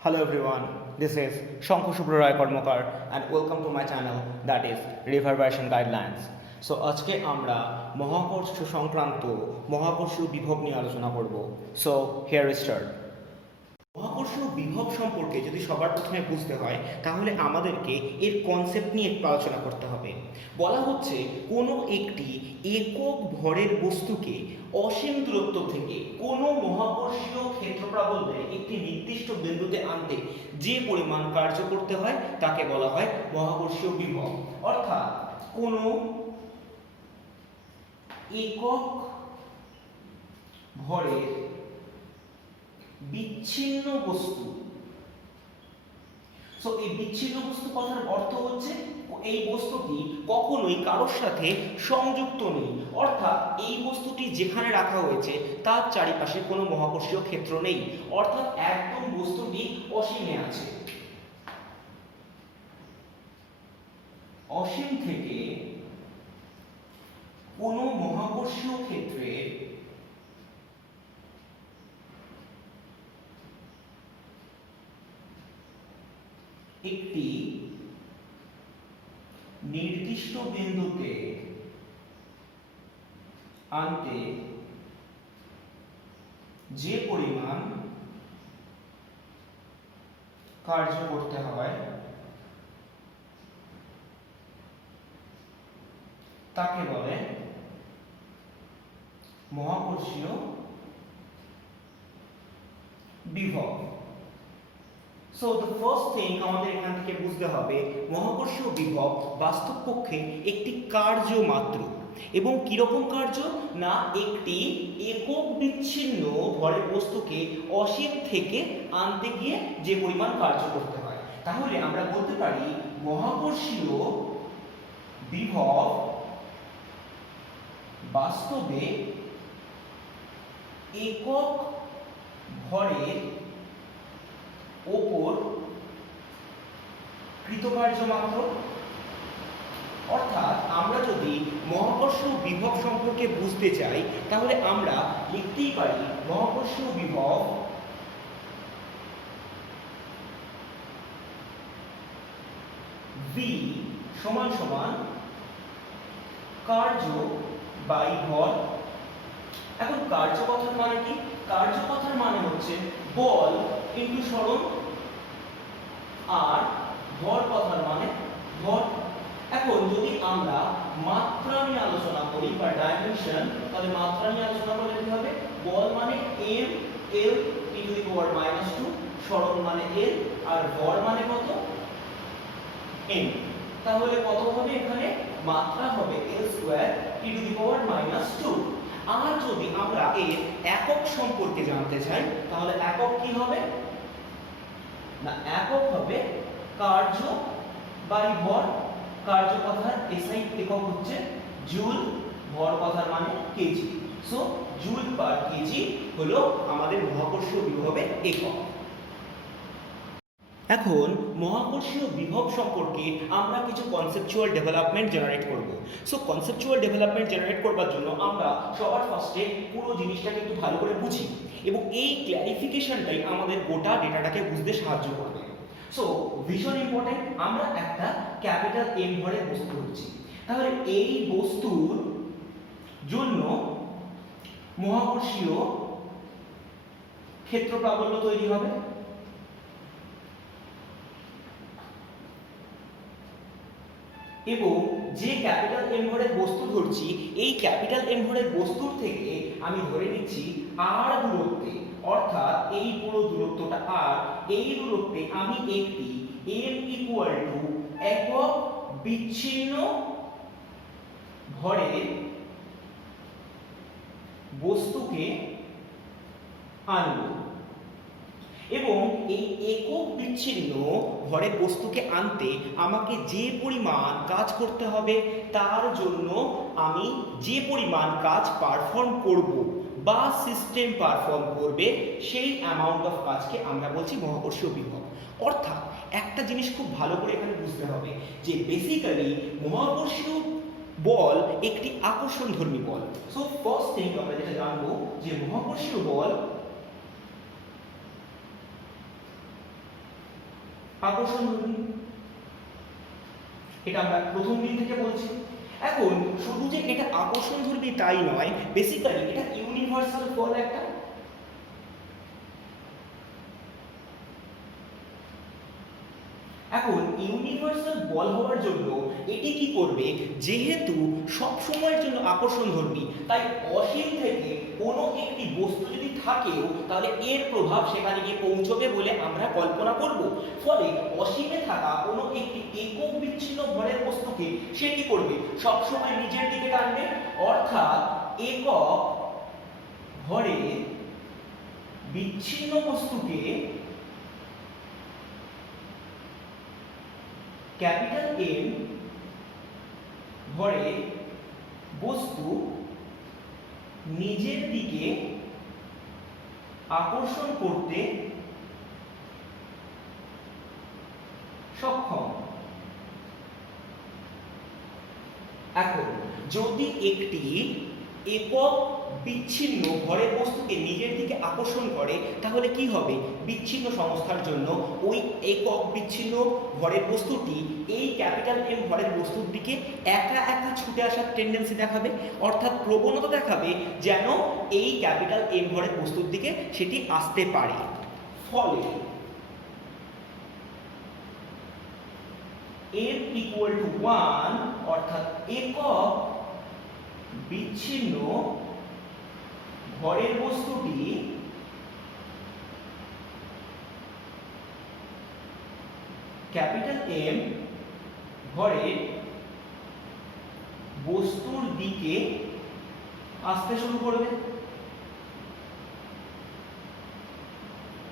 Hello everyone, this is Shankhu Subra Roy Kormokar and welcome to my channel that is Reverberation Guidelines. So আজকে আমরা মহাকর্ষ সংক্রান্ত মহাকর্ষীয় বিভব নিয়ে আলোচনা করব। So here we start. মহাকর্ষীয় বিভব সম্পর্কে যদি সবার প্রথমে বুঝতে হয় তাহলে আমাদেরকে এর কনসেপ্ট নিয়ে একটু আলোচনা করতে হবে। বলা হচ্ছে কোনো একটি একক ভরের বস্তুকে অসীম দূরত্ব থেকে কোনো মহাকর্ষীয় ক্ষেত্র প্রাবল্যে একটি নির্দিষ্ট বিন্দুতে আনতে যে পরিমাণ কার্য করতে হয় তাকে বলা হয় মহাকর্ষীয় বিভব। অর্থাৎ কোনো একক ভরের বিচ্ছিন্ন বস্তু, সো এই বিচ্ছিন্ন বস্তু কথার অর্থ হচ্ছে এই বস্তুটি কখনোই কারোর সাথে সংযুক্ত নেই, অর্থাৎ এই বস্তুটি যেখানে রাখা হয়েছে তার চারিপাশে কোনো মহাকর্ষীয় ক্ষেত্র নেই, অর্থাৎ একদম বস্তুটি অসীমে আছে। অসীম থেকে কোনো মহাকর্ষীয় ক্ষেত্রে একটি নির্দিষ্ট বিন্দুতে আনতে যে পরিমাণ কার্য করতে হয় তাকে বলে মহাকর্ষীয় বিভব। সো দ্য ফার্স্ট থিং আমাদের এখান থেকে বুঝতে হবে মহাকর্ষীয় বিভব বাস্তব পক্ষে একটি কার্য মাত্র, এবং কিরকম কার্য না একটি একক বিচ্ছিন্ন ভরের বস্তুকে অসীম থেকে আনতে গিয়ে যে পরিমাণ কার্য করতে হয়। তাহলে আমরা বলতে পারি মহাকর্ষীয় বিভব বাস্তবে একক ভরের ওপর কৃতকার্য মাত্র। অর্থাৎ আমরা যদি মহাকর্ষীয় বিভব সম্পর্কে বুঝতে চাই তাহলে আমরা লিখতেই পারি মহাকর্ষীয় বিভব ভি সমান সমান কার্য বাই ভর। এখন কার্য কথার মানে কি? কার্য কথার মানে হচ্ছে বল ইনটু সরণ, আর ভর কথার মানে ভর। এখন যদি আমরা মাত্রা নিয়ে আলোচনা করি বা ডাইমেনশন, তাহলে মাত্রা নিয়ে আলোচনা করলে কি হবে? বল মানে m l e to the power -2, সরণ মানে l, আর ভর মানে কত? m। তাহলে কত হবে এখানে? মাত্রা হবে l square e to the power -2। আর যদি আমরা এর একক সম্পর্কে জানতে চাই তাহলে একক কি হবে? না, একক হবে কার্য বাই ভর। কার্য কথার এসআই একক হচ্ছে জুল, ভর কথার মানে KG. So joule per KG হলো আমাদের মহাকর্ষীয় বিভবের একক। এখন মহাকর্ষীয় বিভব সম্পর্কে আমরা কিছু কনসেপচুয়াল ডেভেলপমেন্ট জেনারেট করব। সো কনসেপচুয়াল ডেভেলপমেন্ট জেনারেট করবার জন্য আমরা সবার ফার্স্টে পুরো জিনিসটাকে একটু ভালো করে বুঝি, এবং এই ক্ল্যারিফিকেশনটাই আমাদের গোটা ডেটাটাকে বুঝতে সাহায্য করবে। সো ভীষণ ইম্পর্টেন্ট, আমরা একটা ক্যাপিটাল এম ভরের বস্তু ধরছি, তাহলে এই বস্তুর জন্য মহাকর্ষীয় ক্ষেত্র প্রাবল্য তৈরি হবে। এবং যে ক্যাপিটাল এম ভরের বস্তু ধরছি, এই ক্যাপিটাল এম ভরের বস্তুর থেকে আমি ধরে নিচ্ছি আর দূরত্বে, অর্থাৎ এই পুরো দূরত্বটা আর, এই দূরত্বে আমি একটি m ইকুয়াল টু একক বিচ্ছিন্ন ভরের বস্তুকে আনব। এবং এই একক বিচ্ছিন্ন ভরের বস্তুকে আনতে আমাকে যে পরিমাণ কাজ করতে হবে তার জন্য আমি যে পরিমাণ কাজ পারফর্ম করব বা সিস্টেম পারফর্ম করবে সেই অ্যামাউন্ট অফ কাজকে আমরা বলছি মহাকর্ষীয় বিভব। অর্থাৎ একটা জিনিস খুব ভালো করে এখানে বুঝতে হবে যে বেসিক্যালি মহাকর্ষীয় বল একটি আকর্ষণধর্মী বল। সো ফার্স্ট থিং আমরা যেটা জানবো যে মহাকর্ষীয় বল আকর্ষণধর্মী। এটা আমরা প্রথম দিন থেকে বলছি। এখন শুধু যে এটা আকর্ষণধর্মী তাই নয়, বেসিক্যালি এটা ইউনিভার্সাল ফল একটা। এখন ইউনিভার্সাল বল হওয়ার জন্য এটি কি করবে, যেহেতু সব সময়ের জন্য আকর্ষণধর্মী, তাই অসীম থেকে কোনো একটি বস্তু যদি থাকেও তাহলে এর প্রভাব সেখানে গিয়ে পৌঁছবে বলে আমরা কল্পনা করব। ফলে অসীমে থাকা কোনো একটি একক বিচ্ছিন্ন ভরের বস্তুকে সে কি করবে, সবসময় নিজের দিকে টানবে। অর্থাৎ একক ভরে বিচ্ছিন্ন বস্তুকে ক্যাপিটাল এম ভরে বস্তু নিজের দিকে আকর্ষণ করতে সক্ষম। এখন যদি একটি একক বিচ্ছিন্ন ভরের বস্তুকে নিজের দিকে আকর্ষণ করে তাহলে কি হবে, বিচ্ছিন্ন সংস্থার জন্য ওই একক বিচ্ছিন্ন ভরের বস্তুটি এই ক্যাপিটাল এম ভরের বস্তুর দিকে একা একা ছুটে আসার টেন্ডেন্সি দেখাবে, অর্থাৎ প্রবণতা দেখাবে যেন এই ক্যাপিটাল এম ভরের বস্তুর দিকে সেটি আসতে পারে। ফলে m equal to 1 অর্থাৎ একক বিচ্ছিন্ন ভরের বস্তুটি ক্যাপিটাল এম ভরের বস্তুর দিকে আসতে শুরু করবে।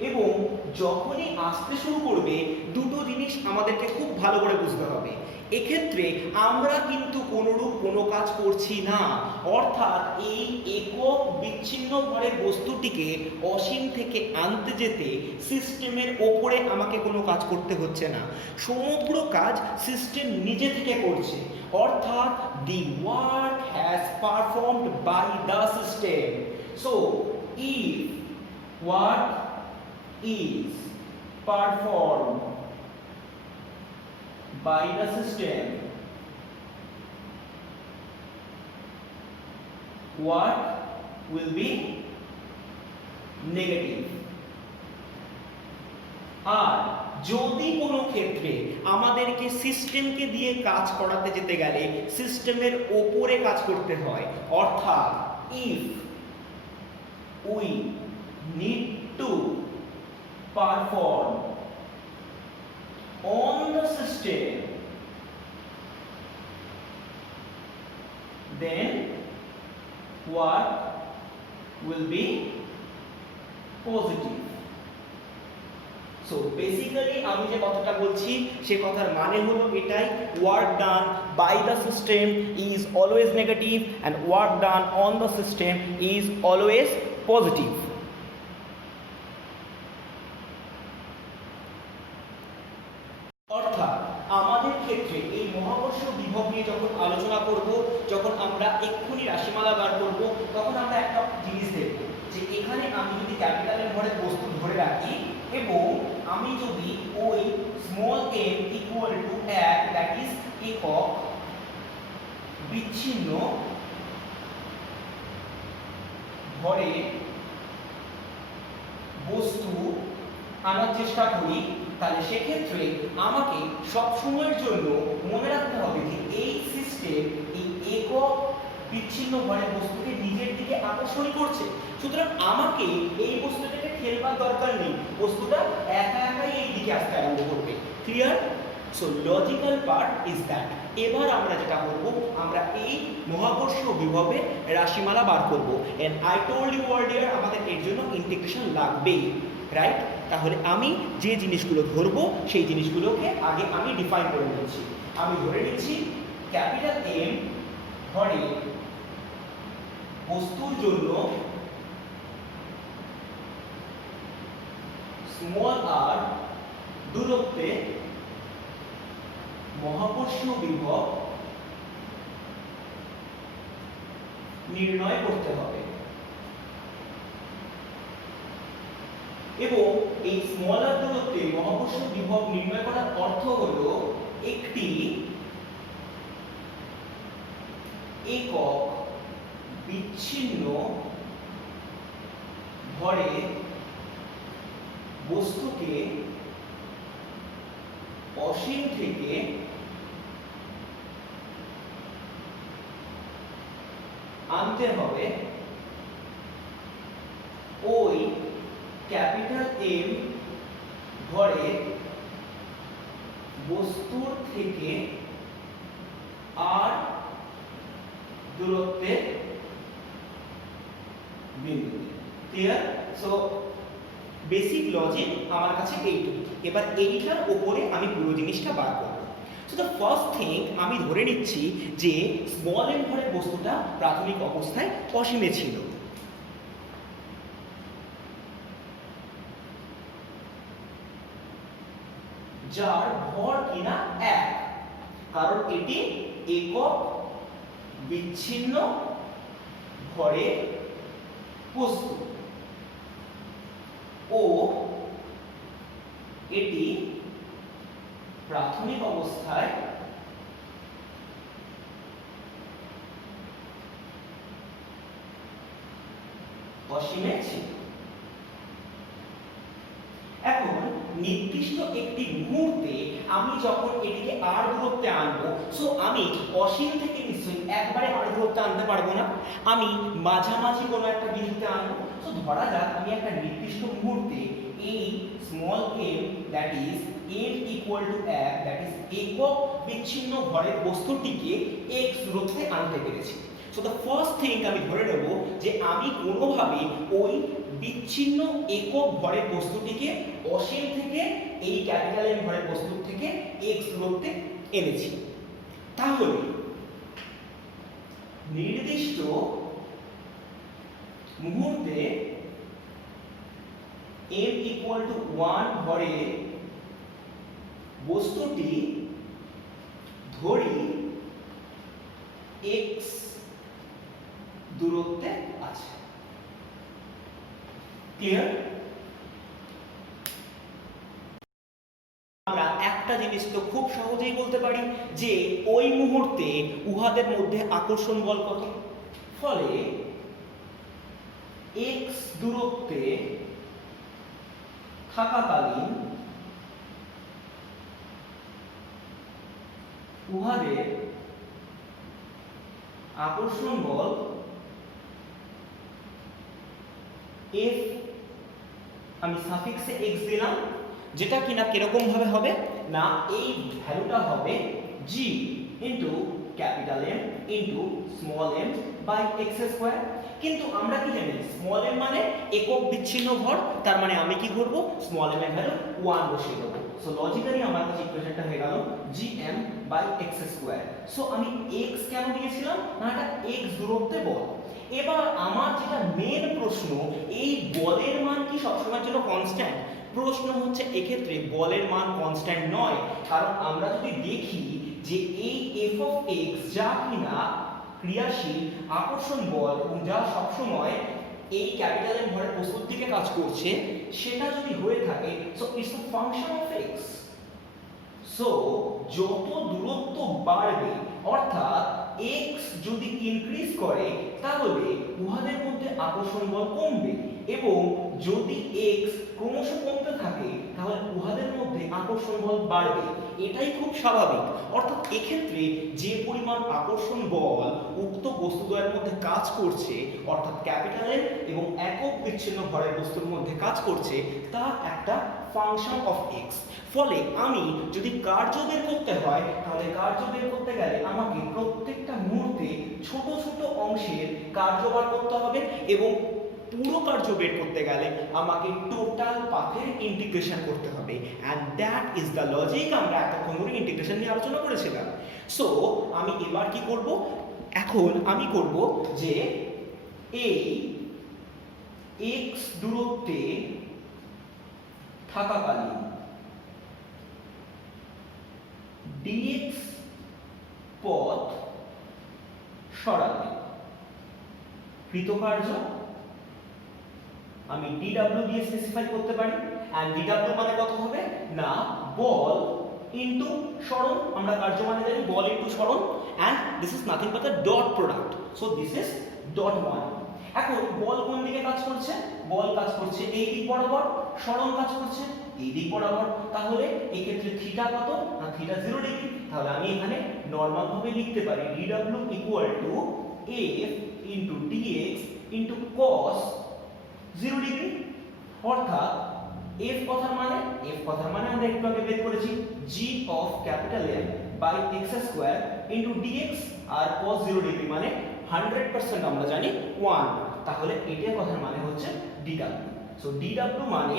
এবং যখনই আসতে শুরু করবে দুটো জিনিস আমাদেরকে খুব ভালো করে বুঝতে হবে। এক্ষেত্রে আমরা কিন্তু কোনোরূপ কোনো কাজ করছি না, অর্থাৎ এই একক বিচ্ছিন্ন ভরের বস্তুটিকে অসীম থেকে আনতে যেতে সিস্টেমের ওপরে আমাকে কোনো কাজ করতে হচ্ছে না, সমগ্র কাজ সিস্টেম নিজে থেকে করছে। অর্থাৎ the work has performed by the system. So if work is performed by the system, what will be negative। আর যদি কোনো ক্ষেত্রে আমাদেরকে সিস্টেমকে দিয়ে কাজ করাতে যেতে গেলে সিস্টেমের ওপরে কাজ করতে হয়, অর্থাৎ if we need to perform on the system, then what will be positive। So basically আমি যে কথাটা বলছি সে কথার মানে হলো এটাই, work done by the system is always negative and work done on the system is always positive। আমাদের ক্ষেত্রে এই মহাকর্ষ বিভব নিয়ে যখন আলোচনা করব, যখন আমরা এক্ষুনি রাশিমালা বার করব, তখন আমরা একটা জিনিস দেখব যে এখানে আমি যদি ক্যাপিটাল এম ভরের বস্তু ধরে রাখি এবং আমি যদি ওই small m equal to 1 that is একক বিচ্ছিন্ন ভরের বস্তু আনার চেষ্টা করি, তাহলে সেক্ষেত্রে আমাকে সব সময়ের জন্য মনে রাখতে হবে যে এই সিস্টেম এই একক বিচ্ছিন্ন ভরের বস্তুকে নিজের দিকে আকর্ষণ করছে। সুতরাং আমাকে এই বস্তুটাকে ঠেলবার দরকার নেই, বস্তুটা একা একাই এই দিকে আসতে আরম্ভ করবে। Clear? So logical part is that. এবার আমরা যেটা করব, আমরা এই মহাকর্ষ বিভবের রাশিমালা বার করব। And I told you earlier আমাদের এর জন্য ইন্টিগ্রেশন লাগবেই, রাইট? তাহলে আমি যে জিনিসগুলো ধরবো সেই জিনিসগুলোকে আগে আমি ডিফাইন করে নিচ্ছি। আমি ধরে নিচ্ছি ক্যাপিটাল এম ভরে বস্তুর জন্য স্মল আর দূরত্বে মহাকর্ষীয় বিভব নির্ণয় করতে হবে। এবং এই স্মলার দূরত্বে মহাকর্ষ বিভব নির্ণয় করার অর্থ হলো একটি একক বিচ্ছিন্ন ভরে বস্তুকে অসীম থেকে আনতে হবে ওই ক্যাপিটাল এম ভরে বস্তুর থেকে আর দূরত্বের বিন্দুতে। ক্লিয়ার? সো বেসিক লজিক আমার কাছে এইটুকু। এবার এইটার উপরে আমি পুরো জিনিসটা বার করব। সো দ্য ফার্স্ট থিং, আমি ধরে নিচ্ছি যে স্মল এম ভরের বস্তুটা প্রাথমিক অবস্থায় অসীমে ছিল। যার ভর কিনা 1, কারণ এটি একক বিচ্ছিন্ন ভরে বস্তু ও এটি প্রাথমিক অবস্থায় অসীমে ছিল। এখন নির্দিষ্ট একটি মুহূর্তে আমি যখন এটিকে আর দূরত্বে আনবো, সো আমি অসীম থেকে নিশ্চয়ই একবারে আর দূরত্বে আনতে পারবো না, আমি মাঝামাঝি কোনো একটা বিন্দুতে আনবো। সো ধরা যাক আমি একটা নির্দিষ্ট মুহূর্তে এই small m, that is m equal to 1, that is একক বিচ্ছিন্ন ভরের বস্তুটিকে x দূরত্বে আনতে পেরেছি। সো দ্য ফার্স্ট থিং, আমি ধরে নেব যে আমি কোনোভাবে ওই বিচ্ছিন্ন একক ভরের বস্তুটিকে অসীম থেকে এই ক্যাপিটাল এম ভরের বস্তুর থেকে x দূরত্বে এনেছি। তাহলে নির্দিষ্ট মুহূর্তে m ইকুয়াল টু 1 ভরে বস্তুটি ধরি x দূরত্বে আছে। ক্লিয়ার? আমরা একটা জিনিস তো খুব সহজেই বলতে পারি যে ওই মুহূর্তে উহাদের মধ্যে আকর্ষণ বল কত। ফলে x দূরত্বে থাকাকালীন উহাদের আকর্ষণ বল F, আমি সাফিক্সে x দিলাম, যেটা কিনা কিরকম ভাবে হবে না, এই ভ্যালুটা হবে g into capital M into small m by x square. কিন্তু আমরা কি জানি স্মল m মানে একক বিচ্ছিন্ন ভর, তার মানে আমি কি করব, স্মল m এর ভ্যালু 1 বসিয়ে দেব। সো লজিক্যালি আমার কাছে ইকুয়েশনটা হয়ে গেল gm by x square. So আমি x কেন দিয়েছিলাম না, এটা x দূরত্বে বল। এবার আমার যেটা মেন প্রশ্ন, এই বলের মান কি সবসময়ের জন্য কনস্ট্যান্ট? প্রশ্ন হচ্ছে এক্ষেত্রে বলের মান কনস্ট্যান্ট নয়, কারণ আমরা যদি দেখি যে এই f অফ x যা কিনা ক্রিয়াশীল আকর্ষণ বল এবং যা সবসময় এই ক্যাপিটাল এম ভরের বস্তুর দিকে কাজ করছে, সেটা যদি হয়ে থাকে so it's a function of x। So যত দূরত্ব বাড়বে, অর্থাৎ x যদি ইনক্রিজ করে, তাহলে উহাদের মধ্যে আকর্ষণ বল কমবে, এবং যদি x ক্রমশ কমতে থাকে তাহলে উহাদের মধ্যে আকর্ষণ বল বাড়বে। এটাই খুব স্বাভাবিক। অর্থাৎ এক্ষেত্রে যে পরিমাণ আকর্ষণ বল উক্ত বস্তুদ্বয়ের মধ্যে কাজ করছে, অর্থাৎ ক্যাপিটাল এম এবং একক বিচ্ছিন্ন ভরের বস্তুর মধ্যে কাজ করছে, তা একটা ফাংশন অফ x। ফলে আমি যদি কার্য বের করতে হয়, তাহলে কার্য বের করতে গেলে আমাকে প্রত্যেকটা মুহূর্তে ছোট ছোট অংশের কার্য বার করতে হবে, এবং পুরো কার্য বের করতে গেলে আমাকে টোটাল পাথের ইন্টিগ্রেশন করতে হবে। And that is the logic. আমরা এতক্ষণ ধরে ইন্টিগ্রেশন নিয়ে আলোচনা করেছিলাম। সো আমি এবার কি করব, এখন আমি করব যে এই x দূরত্বে থাকাকালীন dx পথ সরাতে কৃতকার্য আমি dw দিয়ে স্পেসিফাই করতে পারি। এন্ড dw মানে কত হবে না বল ইনটু সরণ, আমরা কার্য মানে জানি বল ইনটু সরণ, and this is nothing but the dot product, so this is dot 1। এখন বল কোন দিকে কাজ করছে, বল কাজ করছে এই দিক বরাবর, সরণ কাজ করছে এই দিক বরাবর, তাহলে এই ক্ষেত্রে থিটা কত না থিটা 0 ডিগ্রি। তাহলে আমি এখানে নরমাল ভাবে লিখতে পারি dw equal to f into dx into cos 0 degree, অর্থাৎ f কথার মানে আমরা একটু আগে বের করেছি g of capital M by x square into dx, আর cos 0 ডিগ্রি মানে 100% আমরা জানি 1, তাহলে এটার কথার মানে হচ্ছে dw। সো dw মানে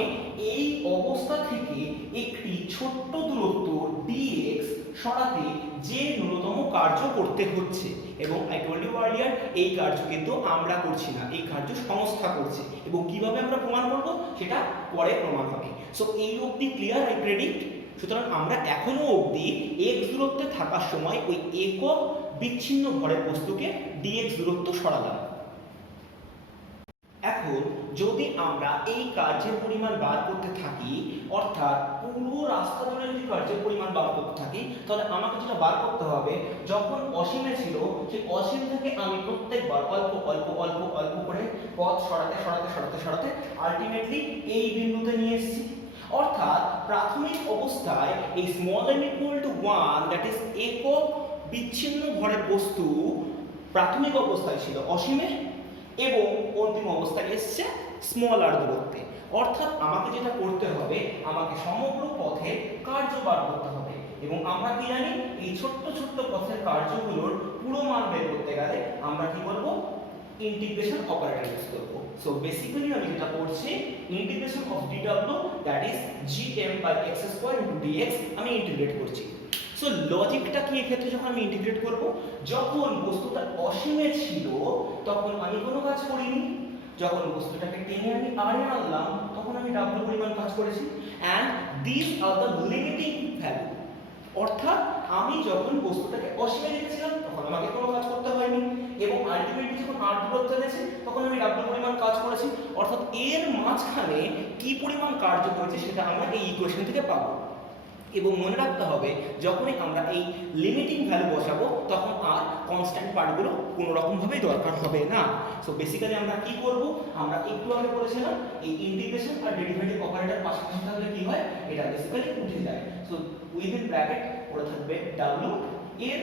এই অবস্থা থেকে একটি ছোট্ট দূরত্ব dx সরাতে যে ন্যূনতম কার্য করতে হচ্ছে, এবং আই টোল্ড ইউ আর্লিয়ার এই কার্য কিন্তু আমরা করছি না, এই কার্য সংস্থা করছে, এবং কিভাবে আমরা প্রমাণ করব সেটা পরে প্রমাণ হবে। সো এই অবধি ক্লিয়ার আই প্রেডিক্ট। সুতরাং আমরা এখনো অবধি x দূরত্বে থাকার সময় ওই একক বিচ্ছিন্ন ভরের বস্তুকে dx দূরত্ব সরালাম। এখন যদি আমরা এই কার্যের পরিমাণ বার করতে থাকি, অর্থাৎ পুরো রাস্তা জুড়ে যদি কার্যের পরিমাণ বার করতে থাকি, তাহলে আমাকে যেটা বার করতে হবে যখন অসীমে ছিল সেই অসীম থেকে আমি প্রত্যেকবার অল্প অল্প অল্প অল্প করে পথ সরাতে আলটিমেটলি এই বিন্দুতে নিয়ে এসেছি। অর্থাৎ প্রাথমিক অবস্থায় এই small m equal to 1 that is একক বিচ্ছিন্ন ভরের বস্তু প্রাথমিক অবস্থায় ছিল অসীমে, এবং অন্তিম অবস্থায় এসছে স্মল r দূরত্বে। অর্থাৎ আমাকে যেটা করতে হবে, আমাকে সমগ্র পথে কার্য বার করতে হবে, এবং আমরা কি জানি এই ছোট্ট ছোট্ট পথের কার্যগুলোর পুরো মান বের করতে গেলে আমরা কি করব, ইন্টিগ্রেশন অপারেটর ইউজ করব। সো বেসিক্যালি আমি যেটা করছি integration of dw that is gm by x square into dx আমি ইন্টিগ্রেট করছি। সো লজিকটা কি এক্ষেত্রে, যখন আমি ইন্টিগ্রেট করব, যখন বস্তুটা অসীমে ছিল তখন আমি কোনো কাজ করিনি, যখন বস্তুটাকে টেনে আমি r এ আনলাম তখন আমি w পরিমাণ কাজ করেছি, and this are the limiting value. অর্থাৎ আমি যখন বস্তুটাকে অসীমে রেখেছিলাম তখন আমাকে কোনো কাজ করতে হয়নি, এবং আলটিমেটলি যখন r দূরত্ব দিয়েছে তখন আমি w পরিমাণ কাজ করেছি। অর্থাৎ এর মাঝখানে কি পরিমাণ কার্য করেছে সেটা আমরা এই ইকুয়েশন থেকে পাবো। এবং মনে রাখতে হবে যখনই আমরা এই লিমিটিং ভ্যালু বসাবো তখন আর কনস্ট্যান্ট পার্টগুলো কোনো রকমভাবেই দরকার হবে না। সো বেসিক্যালি আমরা কি করব, আমরা একটু আগে বলেছিলাম এই ইন্টিগ্রেশন আর ডেরিভেটিভ অপারেটর পাশাপাশি থাকলে কি হয়, এটা বেসিক্যালি উঠে যায়। সো উইদিন ব্র্যাকেট ওটা থাকবে w, এর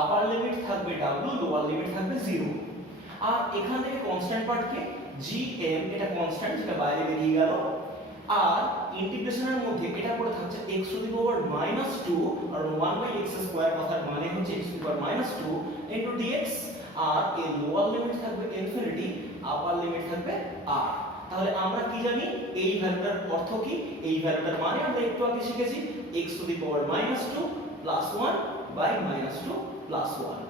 আপার লিমিট থাকবে w, লোয়ার লিমিট থাকবে 0, আর এখান থেকে কনস্ট্যান্ট পার্টকে gm, এটা কনস্ট্যান্ট যেটা বাইরে বেরিয়ে গেল, আর ইন্টিগ্রেশনের মধ্যে এটা করে থাকছে x টু দি পাওয়ার -2 আর 1/x স্কয়ার, কথার মানে হচ্ছে x to the power -2 into dx, আর এর লোয়ার লিমিট থাকবে ইনফিনিটি, আপার লিমিট থাকবে r। তাহলে আমরা কি জানি এই ভ্যালুটার অর্থ কি, এই ভ্যালুটার মানে আমরা একটু আগে শিখেছি x to the power -2 plus 1 by -2 plus 1,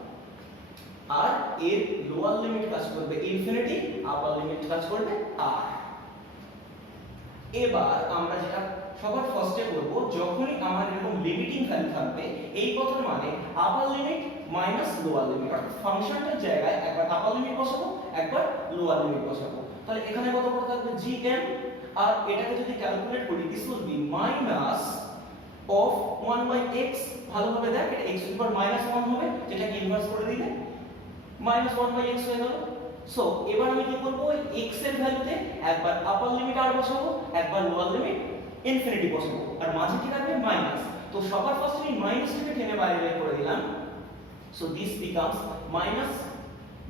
আর এর লোয়ার লিমিট কাজ করবে ইনফিনিটি, আপার লিমিট কাজ করবে r। এবার আমরা যেটা সবার ফার্স্টে করব, যখনই আমার এরকম লিমিটিং ভ্যালু থাকবে এই কথার মানে আপার লিমিট মাইনাস লোয়ার লিমিট, অর্থাৎ ফাংশনটার জায়গায় একবার আপার লিমিট বসাবো একবার লোয়ার লিমিট বসাবো। তাহলে এখানে কত করে থাকবে gm, আর এটাকে যদি ক্যালকুলেট করি this will be minus of 1/x, ভালোভাবে দেখ এটা x টু দি পাওয়ার -1 হবে, যেটাকে ইনভার্স করে দিলে -1/x হয়ে গেল। সো এবার আমি কি করব, ওই x এর ভ্যালুতে একবার আপার লিমিট r বসাবো একবার লোয়ার লিমিট ইনফিনিটি বসাবো, আর মাঝে কি থাকবে মাইনাস। তো সবার ফার্স্টে আমি মাইনাসটাকে টেনে বাইরে বের করে দিলাম। So this becomes minus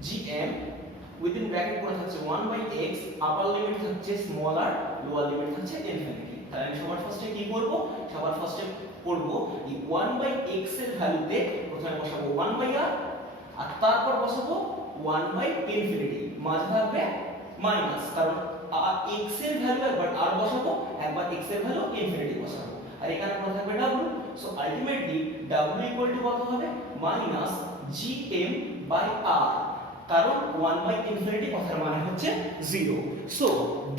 gm, within bracket করে থাকছে 1/x, আপার লিমিট থাকছে স্মল r, লোয়ার লিমিট থাকছে ইনফিনিটি। তাহলে আমি সবার ফার্স্টে কি করব, সবার ফার্স্টে করব এই 1/x এর ভ্যালুতে প্রথমে বসাবো 1/r, আর তারপর বসাবো 1/infinity, মাঝে থাকবে মাইনাস, কারণ x এর ভ্যালু একবার r বসাবো একবার x এর ভ্যালু ইনফিনিটি বসাবো, আর এখানে পড়ে থাকবে w। So ultimately w equal to কত হবে, মাইনাস gm বাই r, কারণ 1/∞ কথার মানে হচ্ছে 0। So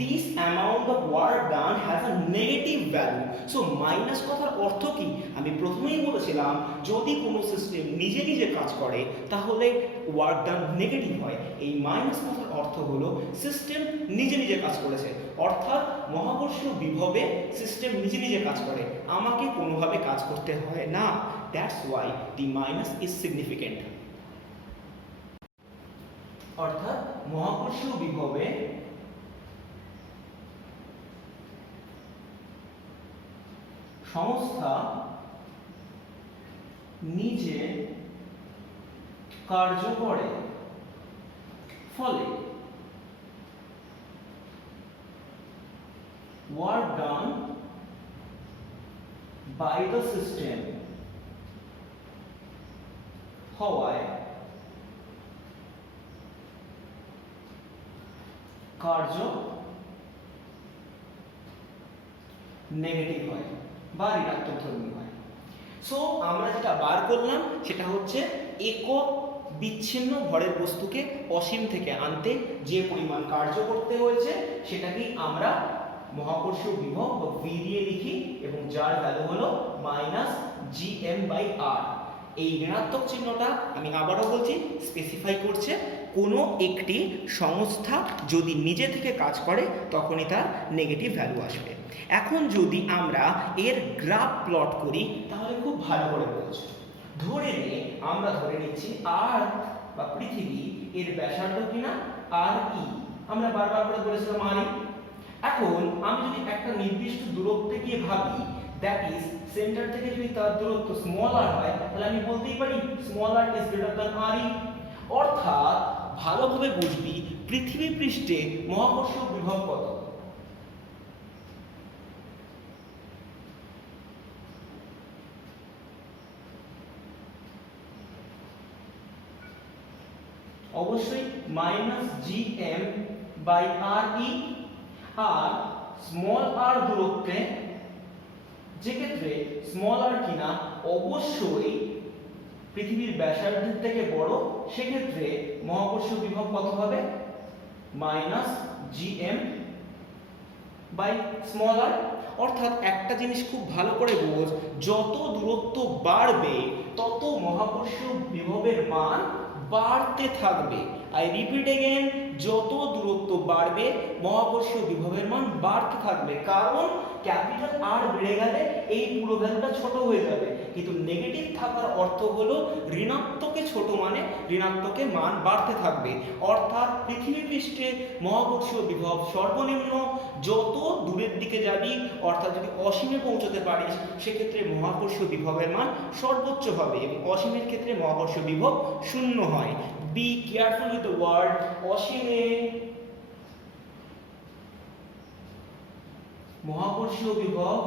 this amount of work done has a negative value. So minus কথার অর্থ কি? আমি প্রথমেই বলেছিলাম যদি কোনো সিস্টেম নিজে নিজে কাজ করে তাহলে ওয়ার্ক ডান নেগেটিভ হয়। এই মাইনাস কথার অর্থ হলো সিস্টেম নিজে নিজে কাজ করেছে, অর্থাৎ মহাকর্ষীয় বিভবে সিস্টেম নিজে নিজে কাজ করে, আমাকে কোনোভাবে কাজ করতে হয় না। That's why the minus is significant. অর্থাৎ মহাকর্ষীয় বিভবে সংস্থা নিজে কার্য করে, ফলে work done by the system হওয়ায় কার্য নেগেটিভ হয় বা ঋণাত্মক ধর্মী হয়। সো আমরা যেটা বার করলাম সেটা হচ্ছে একক বিচ্ছিন্ন ভরের বস্তুকে অসীম থেকে আনতে যে পরিমাণ কার্য করতে হয়েছে সেটাকেই আমরা মহাকর্ষীয় বিভব বা ভি দিয়ে লিখি এবং যার ভ্যালু হলো -gm/r। এই ঋণাত্মক চিহ্নটা আমি আবারও বলছি স্পেসিফাই করছে কোনো একটি সংস্থা যদি নিজে থেকে কাজ করে তখনই তার নেগেটিভ ভ্যালু আসবে। এখন যদি আমরা এর গ্রাফ প্লট করি তাহলে খুব ভালো করে বোঝো। আমরা ধরে নিচ্ছি আর্থ বা পৃথিবী এর ব্যাসার্ধ কিনা RE, আমরা বারবার করে বলেছিলাম RE। এখন আমি যদি একটা নির্দিষ্ট দূরত্বে গিয়ে ভাবি, দ্যাট ইজ সেন্টার থেকে যদি তার দূরত্ব স্মল r হয় তাহলে আমি বলতেই পারি small r is greater than RE। অর্থাৎ ভালোভাবে বুঝবি পৃথিবী পৃষ্ঠে মহাকর্ষীয় বিভব কত। অবশ্যই -gm/RE। আর স্মল r দূরত্বে, যে ক্ষেত্রে স্মল r কিনা অবশ্যই পৃথিবীর ব্যাসার্ধের থেকে বড়, সেক্ষেত্রে মহাকর্ষীয় বিভব কত হবে? -gm/r। অর্থাৎ একটা জিনিস খুব ভালো করে বোঝ, যত দূরত্ব বাড়বে তত মহাকর্ষীয় বিভবের মান বাড়তে থাকবে। আই রিপিট এগেইন, যত দূরত্ব বাড়বে মহাকর্ষীয় বিভবের মান বাড়তে থাকবে, কারণ ক্যাপিটাল R বেড়ে গেলে এই পুরো ভ্যালুটা ছোট হয়ে যাবে। কিন্তু নেগেটিভ থাকার অর্থ হলো ঋণাত্মকে ছোট মানে ঋণাত্মকে মান বাড়তে থাকবে। অর্থাৎ পৃথিবী পৃষ্ঠে মহাকর্ষীয় বিভব সর্বনিম্ন, যত দূরের দিকে যাবি অর্থাৎ যদি অসীমে পৌঁছতে পারিস সেক্ষেত্রে মহাকর্ষীয় বিভবের মান সর্বোচ্চ হবে এবং অসীমের ক্ষেত্রে মহাকর্ষীয় বিভব শূন্য হয়। Be careful with the word অসীমে মহাকর্ষীয় বিভব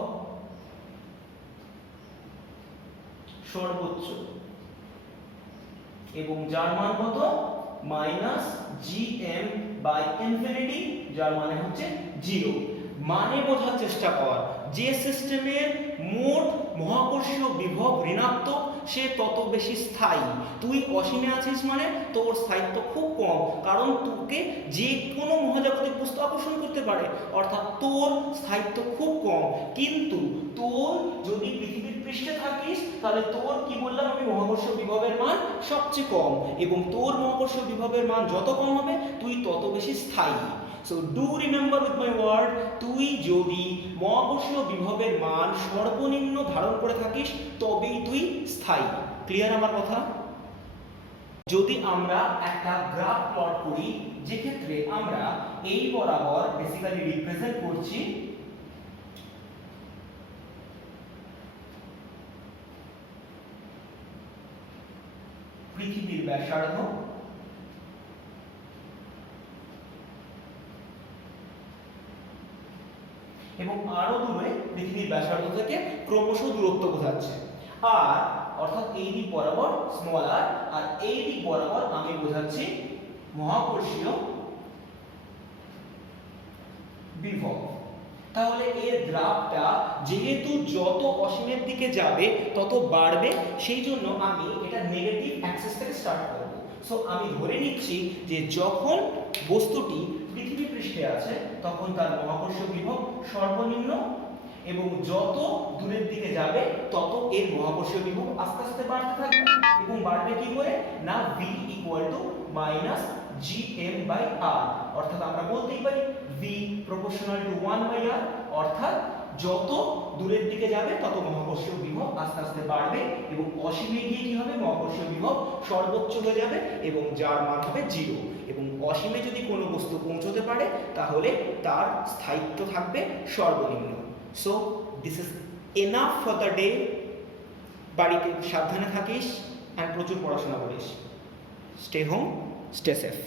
সর্বোচ্চ এবং যার মান কত? -gm/∞, যার মানে হচ্ছে 0। মানে বোঝার চেষ্টা কর, যে সিস্টেমের মোট মহাকর্ষীয় বিভব ঋণাত্মক সে তত বেশি স্থায়ী। তুই অসীমে আছিস মানে তোর স্থায়িত্ব খুব কম, কারণ তোকে যে কোনো মহাজাগতিক বস্তু আকর্ষণ করতে পারে, অর্থাৎ তোর স্থায়িত্ব খুব কম। কিন্তু তোর যদি পৃথিবীর পৃষ্ঠে থাকিস তাহলে তোর কি বললাম আমি, মহাকর্ষীয় বিভবের মান সবচেয়ে কম, এবং তোর মহাকর্ষীয় বিভবের মান যত কম হবে তুই তত বেশি স্থায়ী। So do remember with my word, তুই যদি মহাকর্ষীয় বিভবের মান সর্বনিম্ন ধারণ করে থাকিস তবেই তুই স্থায়ী। ক্লিয়ার আমার কথা? যদি আমরা একটা গ্রাফ প্লট করি, যে ক্ষেত্রে আমরা এই বরাবর বেসিক্যালি রিপ্রেজেন্ট করছি পৃথিবীর ব্যাসার্ধ এবং আরো দূরে পৃথিবীর ব্যাসার্ধ থেকে ক্রমশ দূরত্ব বোঝাচ্ছে। আর অর্থাৎ এই দিক বরাবর স্মল r আর এই দিক বরাবর আমি বোঝাচ্ছি মহাকর্ষীয় বিভব। তাহলে এর গ্রাফটা যেহেতু যত অসীমের দিকে যাবে তত বাড়বে, সেই জন্য আমি এটা নেগেটিভ অ্যাক্সিস থেকে স্টার্ট করব। সো আমি ধরে নিচ্ছি যে যখন বস্তুটি পৃথিবী পৃষ্ঠে আছে তখন তার মহাকর্ষীয় বিভব সর্বনিম্ন, এবং যত দূরের দিকে যাবে তত এর মহাকর্ষীয় বিভব আস্তে আস্তে বাড়তে থাকবে, এবং বাড়বে কি করে না v মাইনাস gm/r, অর্থাৎ আমরা বলতেই পারি v প্রপোর্শনাল টু 1/r, অর্থাৎ যত দূরের দিকে যাবে তত মহাকর্ষীয় বিভব আস্তে আস্তে বাড়বে এবং অসীমে গিয়ে কি হবে মহাকর্ষীয় বিভব সর্বোচ্চ হয়ে যাবে এবং যার মান হবে 0, এবং অসীমে যদি কোনো বস্তু পৌঁছতে পারে তাহলে তার স্থায়িত্ব থাকবে সর্বনিম্ন। So this is enough for the day. বাড়িতে সাবধানে থাকিস আর প্রচুর পড়াশোনা করিস। Stay home, stay safe.